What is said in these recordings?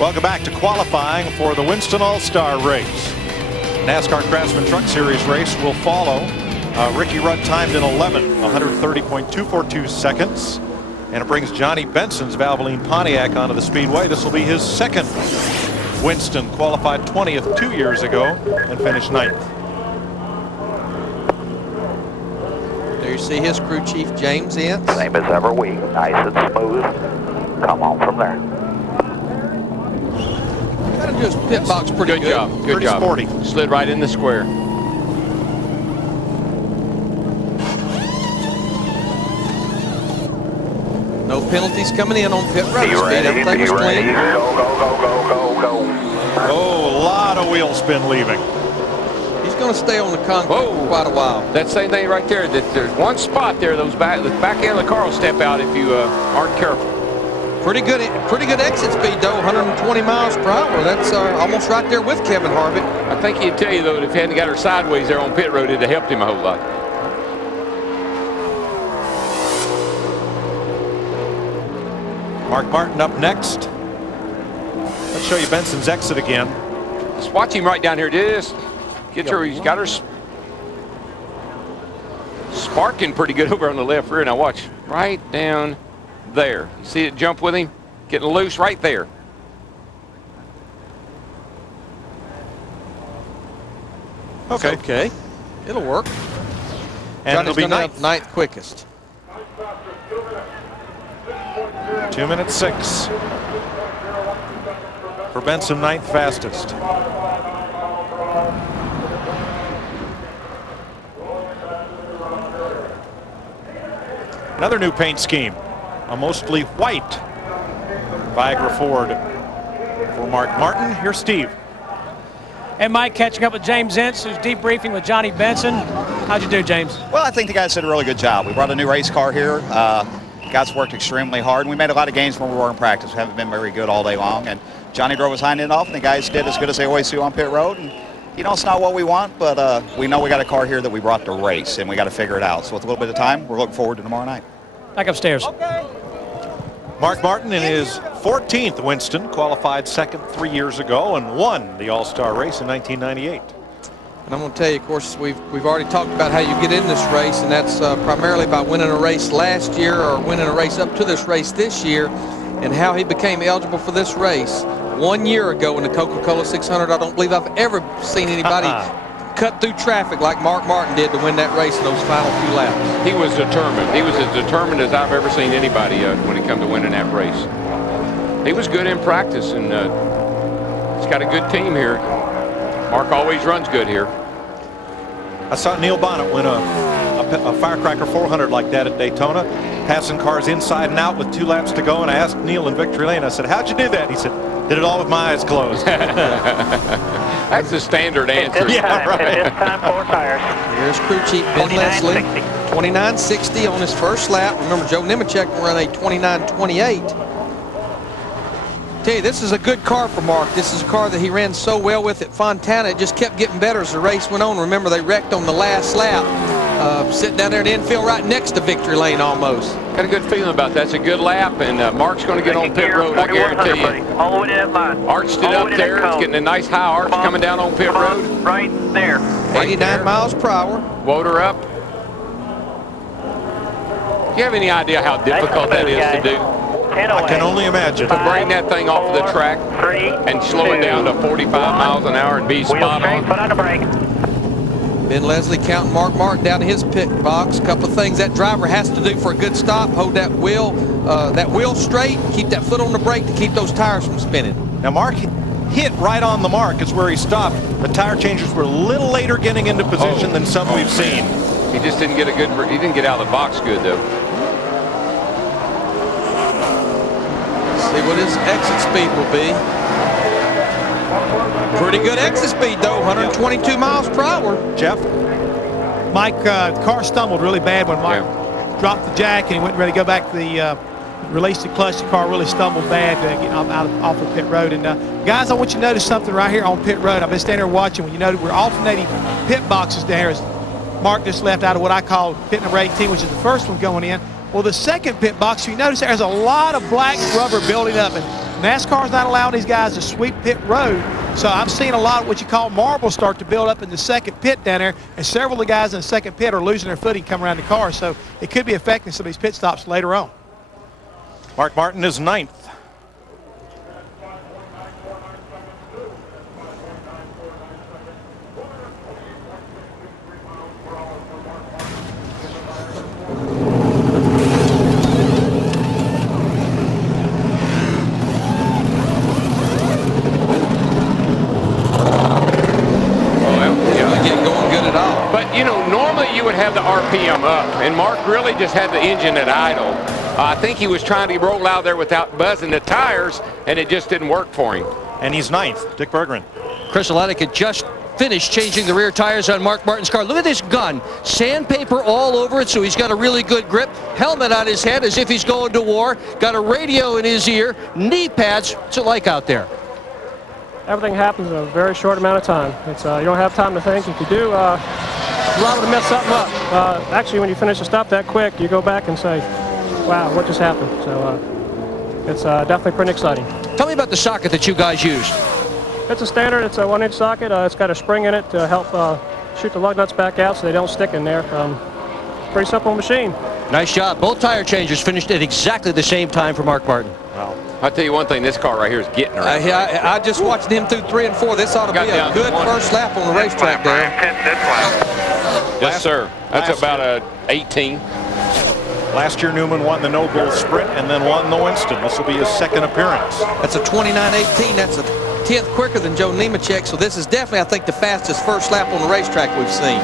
Welcome back to qualifying for the Winston All-Star Race. NASCAR Craftsman Truck Series race will follow. Ricky Rudd timed in 130.242 seconds. And it brings Johnny Benson's Valvoline Pontiac onto the Speedway. This will be his second. Winston qualified 20th 2 years ago and finished 9th. There you see his crew chief, James Ince. Same as every week, nice and smooth. Come on from there. Got to do his pit box pretty good. Job. Good job. Sporty. Slid right in the square. No penalties coming in on pit road. Be ready, Everything was clean. Go, go, go, go, go, go. Oh, a lot of wheel spin leaving. He's going to stay on the concrete for quite a while. That same thing right there. That there's one spot there. The back end of the car will step out if you aren't careful. Pretty good exit speed though. 120 miles per hour. That's almost right there with Kevin Harvick. I think he'd tell you though, that if he hadn't got her sideways there on pit road, it'd have helped him a whole lot. Mark Martin up next. Let's show you Benson's exit again. Just watch him right down here. Just get her. He's got her sparking pretty good over on the left rear. Now watch right down there. You see it jump with him, getting loose right there. Okay. Okay. It'll work. And Johnny's it'll be gonna ninth. have ninth quickest. 2:06 for Benson, 9th fastest. Another new paint scheme, a mostly white Viagra Ford for Mark Martin. Here's Steve. And Mike, catching up with James Ince, who's debriefing with Johnny Benson. How'd you do, James? Well, I think the guys did a really good job. We brought a new race car here. Guys worked extremely hard, and we made a lot of gains when we were in practice. We haven't been very good all day long, and Johnny drove his hind end off, and the guys did as good as they always do on pit road. And you know, it's not what we want, but we know we got a car here that we brought to race, and we got to figure it out. So with a little bit of time, we're looking forward to tomorrow night. Back upstairs. Mark Martin in his 14th Winston, qualified second 3 years ago and won the All-Star race in 1998. And I'm going to tell you, of course, we've already talked about how you get in this race, and that's primarily by winning a race last year or winning a race up to this race this year, and how he became eligible for this race 1 year ago in the Coca-Cola 600. I don't believe I've ever seen anybody cut through traffic like Mark Martin did to win that race in those final few laps. He was determined. He was as determined as I've ever seen anybody when it comes to winning that race. He was good in practice, and he's got a good team here. Mark always runs good here. I saw Neil Bonnet win a Firecracker 400 like that at Daytona, passing cars inside and out with 2 laps to go, and I asked Neil in Victory Lane, I said, how'd you do that? He said, did it all with my eyes closed. That's the standard answer. Yeah, right. At this time, 4 tires. Here's crew chief Ben Leslie. 29.60 on his first lap. Remember, Joe Nemechek ran a 29.28. Tell you, this is a good car for Mark. This is a car that he ran so well with at Fontana. It just kept getting better as the race went on. Remember, they wrecked on the last lap, sitting down there in the infield right next to Victory Lane almost. Got a good feeling about that. That's a good lap, and Mark's going to get on pit road, I guarantee you. All the way to that line. Arched it up there. It's getting a nice high arch coming down on pit road. Right there. 89 miles per hour. Woder up. Do you have any idea how difficult that is to do? I can only imagine. To bring that thing off of the track and slow it down to 45 miles an hour and be spot on. Put on the brake. Ben Leslie counting Mark Martin down to his pit box. A couple of things that driver has to do for a good stop: hold that wheel straight, keep that foot on the brake to keep those tires from spinning. Now Mark hit right on the mark is where he stopped. The tire changers were a little later getting into position than some we've seen. He just didn't get a good. He didn't get out of the box good though. See what his exit speed will be. Pretty good exit speed though, 122 miles per hour. Jeff? Mike, the car stumbled really bad when Mike dropped the jack and he went ready to go back to the released the clutch. The car really stumbled bad getting off of pit road. And guys, I want you to notice something right here on pit road. I've been standing there watching. When you notice we're alternating pit boxes down here. As Mark just left out of what I call pit number 18, which is the first one going in. Well, the second pit box, you notice there's a lot of black rubber building up, and NASCAR's not allowing these guys to sweep pit road. So I'm seeing a lot of what you call marbles start to build up in the second pit down there, and several of the guys in the second pit are losing their footing coming around the car. So it could be affecting some of these pit stops later on. Mark Martin is 9th. Have the RPM up, and Mark really just had the engine at idle. I think he was trying to roll out there without buzzing the tires, and it just didn't work for him. And he's 9th. Dick Berggren. Chris Elliott had just finished changing the rear tires on Mark Martin's car. Look at this gun. Sandpaper all over it, so he's got a really good grip. Helmet on his head as if he's going to war. Got a radio in his ear. Knee pads. What's it like out there? Everything happens in a very short amount of time. It's you don't have time to think. If you do, you're liable to mess something up. Actually, when you finish a stop that quick, you go back and say, wow, what just happened? So it's definitely pretty exciting. Tell me about the socket that you guys used. It's a standard. It's a 1-inch socket. It's got a spring in it to help shoot the lug nuts back out so they don't stick in there. Pretty simple machine. Nice job. Both tire changers finished at exactly the same time for Mark Martin. Wow. I'll tell you one thing, this car right here is getting her. I just watched him through 3 and 4. This ought to be a good first lap on the racetrack there. Yes, sir. That's about a 18. Last year, Newman won the No Bull Sprint and then won the Winston. This will be his second appearance. That's a 29.18. That's a 10th quicker than Joe Nemechek. So this is definitely, I think, the fastest first lap on the racetrack we've seen.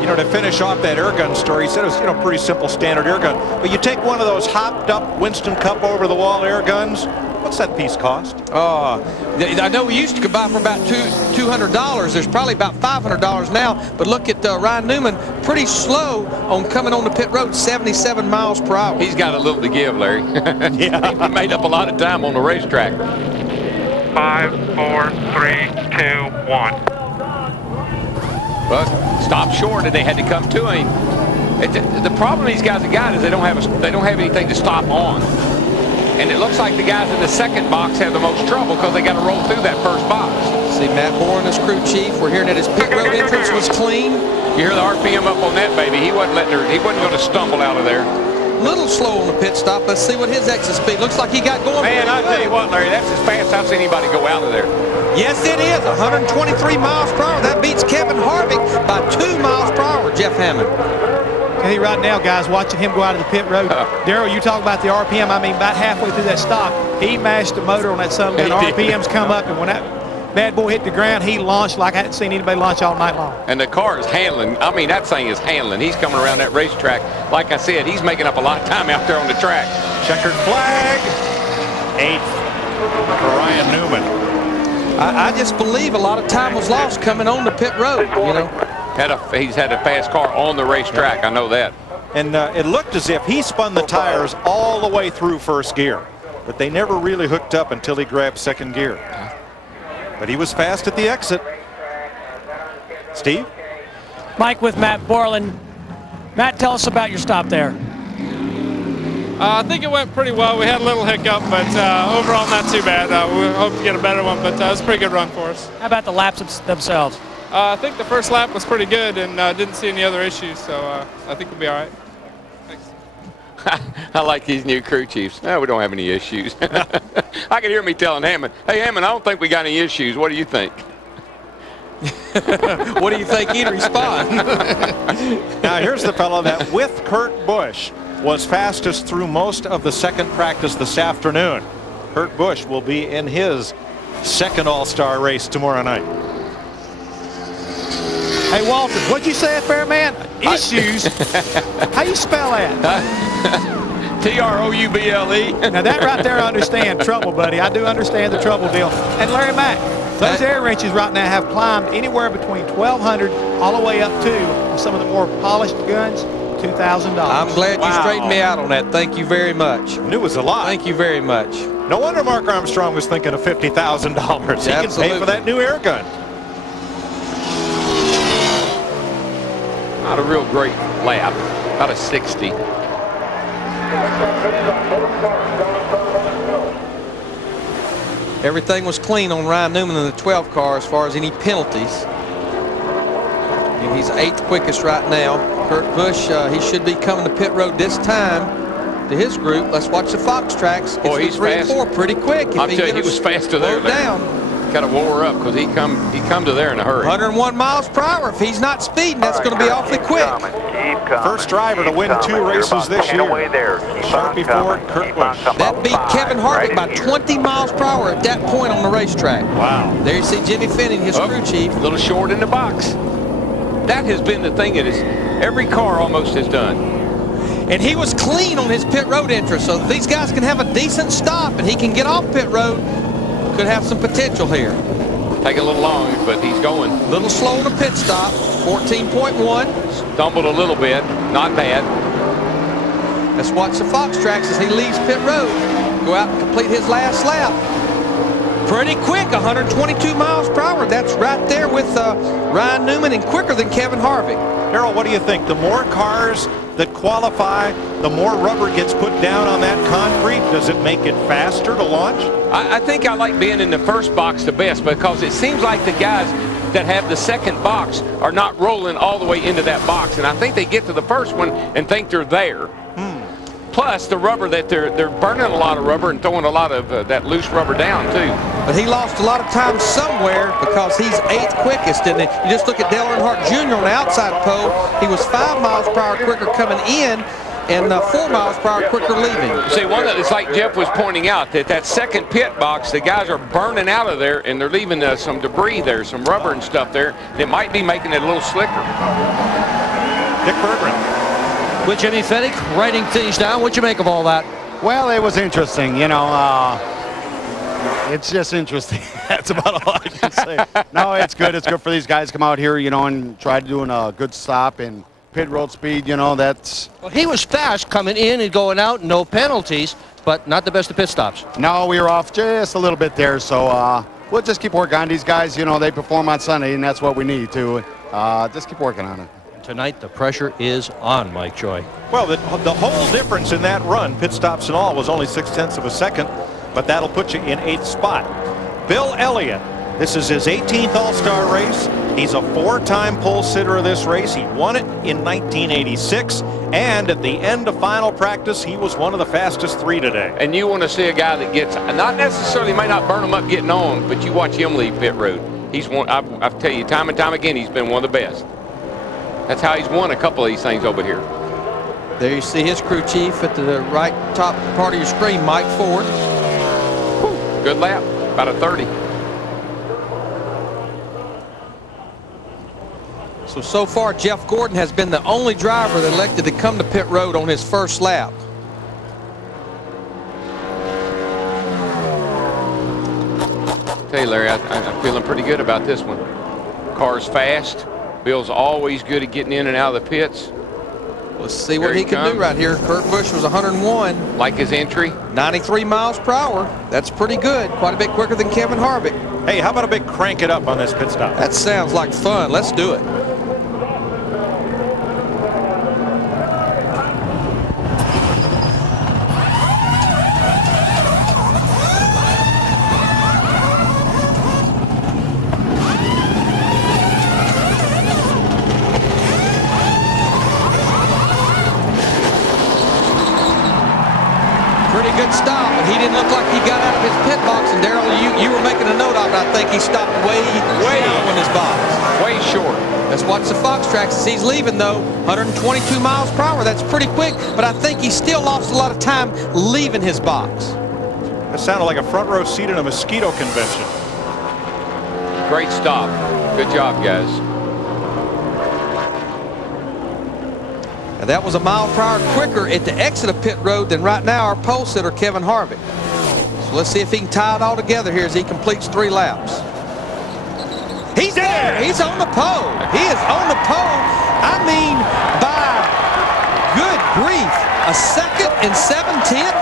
You know, to finish off that air gun story, he said it was, you know, pretty simple standard air gun. But you take one of those hopped up Winston Cup over the wall air guns. What's that piece cost? I know we used to buy for about $200. There's probably about $500 now. But look at Ryan Newman, pretty slow on coming on the pit road, 77 miles per hour. He's got a little to give, Larry. Yeah. He made up a lot of time on the racetrack. 5, 4, 3, 2, 1. But stopped short, and they had to come to him. The problem these guys have got is they don't have anything to stop on. And it looks like the guys in the second box have the most trouble because they got to roll through that first box. See Matt Bourne as crew chief. We're hearing that his pit road entrance was clean. You hear the RPM up on that baby. He wasn't going to stumble out of there. Little slow on the pit stop. Let's see what his exit speed looks like. He got going. Man, I tell you what, Larry, that's as fast I've seen anybody go out of there. Yes, it is. 123 miles per hour. That beats Kevin Harvick by 2 miles per hour, Jeff Hammond. Hey, right now, guys, watching him go out of the pit road. Darryl, you talk about the RPM. I mean, about halfway through that stop, he mashed the motor on that son gun. RPMs come up, and when that bad boy hit the ground, he launched like I hadn't seen anybody launch all night long. And the car is handling. I mean, that thing is handling. He's coming around that racetrack. Like I said, he's making up a lot of time out there on the track. Checkered flag. 8th for Ryan Newman. I just believe a lot of time was lost coming on the pit road, you know. He's had a fast car on the racetrack. I know that. And it looked as if he spun the tires all the way through first gear, but they never really hooked up until he grabbed second gear. But he was fast at the exit. Steve? Mike with Matt Borland. Matt, tell us about your stop there. I think it went pretty well. We had a little hiccup, but overall not too bad. We hope to get a better one, but it was a pretty good run for us. How about the laps themselves? I think the first lap was pretty good and didn't see any other issues, so I think we'll be all right. Thanks. I like these new crew chiefs. No, we don't have any issues. I can hear me telling Hammond, hey, Hammond, I don't think we got any issues. What do you think? What do you think he'd respond? Now, here's the fellow that, with Kurt Busch, was fastest through most of the second practice this afternoon. Kurt Busch will be in his second All-Star race tomorrow night. Hey, Walter, what'd you say up there, man? Issues? How you spell that? T-R-O-U-B-L-E. Now, that right there I understand trouble, buddy. I do understand the trouble deal. And Larry Mack, those air wrenches right now have climbed anywhere between $1,200 all the way up to some of the more polished guns, $2,000. I'm glad you straightened me out on that. Thank you very much. Knew it was a lot. Thank you very much. No wonder Mark Armstrong was thinking of $50,000. He can pay for that new air gun. Not a real great lap. About a 60. Everything was clean on Ryan Newman in the 12 car as far as any penalties. And he's 8th quickest right now. Kurt Busch, he should be coming to pit road this time to his group. Let's watch the Fox tracks. Boy, he's 3 fast. and 4 pretty quick. I'll tell you, he was faster there. Got to wore up because he come to there in a hurry. 101 miles per hour. If he's not speeding, that's going to be awfully quick. First driver to win 2 races this year. Short before Kurt Busch. That beat Kevin Harvick by 20 miles per hour at that point on the racetrack. Wow. There you see Jimmy Finning, his crew chief. A little short in the box. That has been the thing that is every car almost has done. And he was clean on his pit road entrance, so these guys can have a decent stop and he can get off pit road. Could have some potential here. Take a little long, but he's going. A little slow on the pit stop. 14.1. Stumbled a little bit. Not bad. Let's watch the Fox tracks as he leaves pit road. Go out and complete his last lap. Pretty quick, 122 miles per hour. That's right there with Ryan Newman and quicker than Kevin Harvick. Harold, what do you think? The more cars that qualify, the more rubber gets put down on that concrete. Does it make it faster to launch? I think I like being in the first box the best because it seems like the guys that have the second box are not rolling all the way into that box. And I think they get to the first one and think they're there. Plus the rubber that they're burning a lot of rubber and throwing a lot of that loose rubber down too. But he lost a lot of time somewhere because he's 8th quickest. And you just look at Dale Earnhardt Jr. on the outside pole. He was 5 miles per hour quicker coming in and 4 miles per hour quicker leaving. See, it's like Jeff was pointing out that second pit box, the guys are burning out of there and they're leaving some debris there, some rubber and stuff there that might be making it a little slicker. Dick Berggren. With Jimmy Fennick writing things down. What'd you make of all that? Well, it was interesting. You know, it's just interesting. That's about all I can say. No, it's good. It's good for these guys to come out here, you know, and try doing a good stop and pit road speed. You know, that's. Well, he was fast coming in and going out, no penalties, but not the best of pit stops. No, we were off just a little bit there. So we'll just keep working on these guys. You know, they perform on Sunday, and that's what we need to. Just keep working on it. Tonight, the pressure is on, Mike Joy. Well, the whole difference in that run, pit stops and all, was only 0.6 of a second, but that'll put you in 8th spot. Bill Elliott, this is his 18th All-Star race. He's a 4-time pole sitter of this race. He won it in 1986, and at the end of final practice, he was one of the fastest 3 today. And you want to see a guy that gets, not necessarily might not burn him up getting on, but you watch him leave pit road. He's one, I tell you, time and time again, he's been one of the best. That's how he's won a couple of these things over here. There you see his crew chief at the right top part of your screen, Mike Ford. Good lap, about a 30. So far, Jeff Gordon has been the only driver that elected to come to pit road on his first lap. Tell you, Larry, I'm feeling pretty good about this one. Car's fast. Bill's always good at getting in and out of the pits. Let's see what he can do right here. Kurt Busch was 101. Like his entry. 93 miles per hour. That's pretty good. Quite a bit quicker than Kevin Harvick. Hey, how about a big crank it up on this pit stop? That sounds like fun. Let's do it. Good stop, but he didn't look like he got out of his pit box. And Darrell, you were making a note of it. I think he stopped way out in his box. Way short. Let's watch the Fox tracks as he's leaving, though. 122 miles per hour. That's pretty quick, but I think he still lost a lot of time leaving his box. That sounded like a front row seat in a mosquito convention. Great stop. Good job, guys. And that was a mile per hour quicker at the exit of pit road than right now our pole sitter, Kevin Harvick. So let's see if he can tie it all together here as he completes 3 laps. He's there. He's on the pole. He is on the pole. I mean, by good grief, a 2nd and 7/10.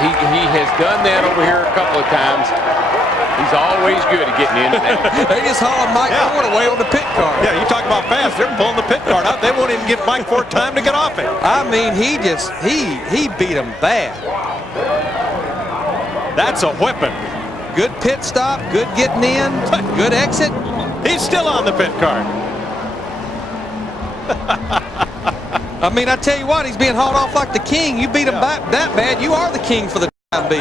He has done that over here a couple of times. He's always good at getting in and out. They just hauling Mike Ford away on the pit car. Yeah, you talk about fast. They're pulling the pit car out. They won't even give Mike Ford time to get off it. I mean, he beat him bad. That's a whipping. Good pit stop, good getting in, good exit. He's still on the pit card. I mean, I tell you what, he's being hauled off like the king. You beat him back that bad, you are the king for the time being.